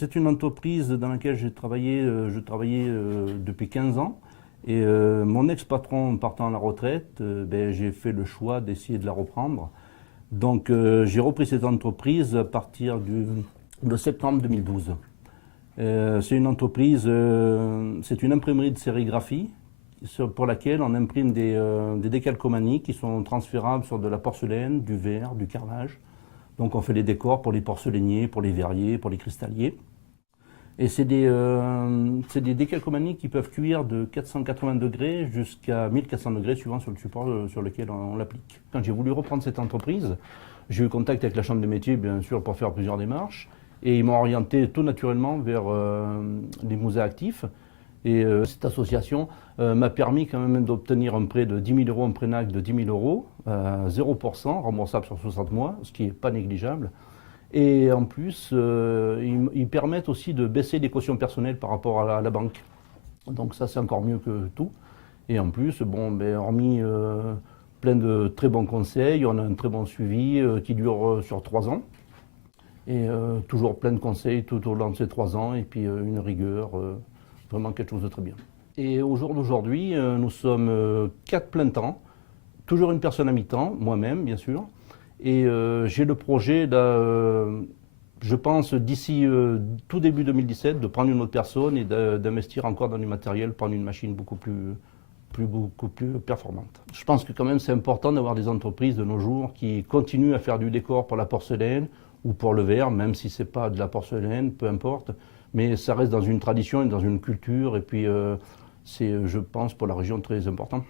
C'est une entreprise dans laquelle j'ai travaillé, depuis 15 ans. Et mon ex-patron partant à la retraite, j'ai fait le choix d'essayer de la reprendre. Donc j'ai repris cette entreprise à partir de septembre 2012. C'est une entreprise, c'est une imprimerie de sérigraphie pour laquelle on imprime des décalcomanies qui sont transférables sur de la porcelaine, du verre, du carrelage. Donc on fait les décors pour les porcelainiers, pour les verriers, pour les cristalliers. Et c'est des décalcomanies qui peuvent cuire de 480 degrés jusqu'à 1400 degrés suivant sur le support sur lequel on l'applique. Quand j'ai voulu reprendre cette entreprise, j'ai eu contact avec la Chambre des métiers, bien sûr, pour faire plusieurs démarches. Et ils m'ont orienté tout naturellement vers les musées actifs. Et cette association m'a permis quand même d'obtenir un prêt de 10 000 euros, un prêt NAC de 10 000 euros, 0%, remboursable sur 60 mois, ce qui n'est pas négligeable. Et en plus, ils permettent aussi de baisser les cautions personnelles par rapport à la banque. Donc ça, c'est encore mieux que tout. Et en plus, hormis plein de très bons conseils, on a un très bon suivi qui dure sur 3 ans. Et toujours plein de conseils tout au long de ces 3 ans, et puis une rigueur, vraiment quelque chose de très bien. Et au jour d'aujourd'hui, nous sommes 4 plein temps, toujours une personne à mi-temps, moi-même bien sûr. Et j'ai le projet, je pense, d'ici tout début 2017, de prendre une autre personne et d'investir encore dans du matériel, prendre une machine beaucoup plus performante. Je pense que quand même c'est important d'avoir des entreprises de nos jours qui continuent à faire du décor pour la porcelaine ou pour le verre, même si ce n'est pas de la porcelaine, peu importe. Mais ça reste dans une tradition et dans une culture, et puis c'est, je pense, pour la région très important.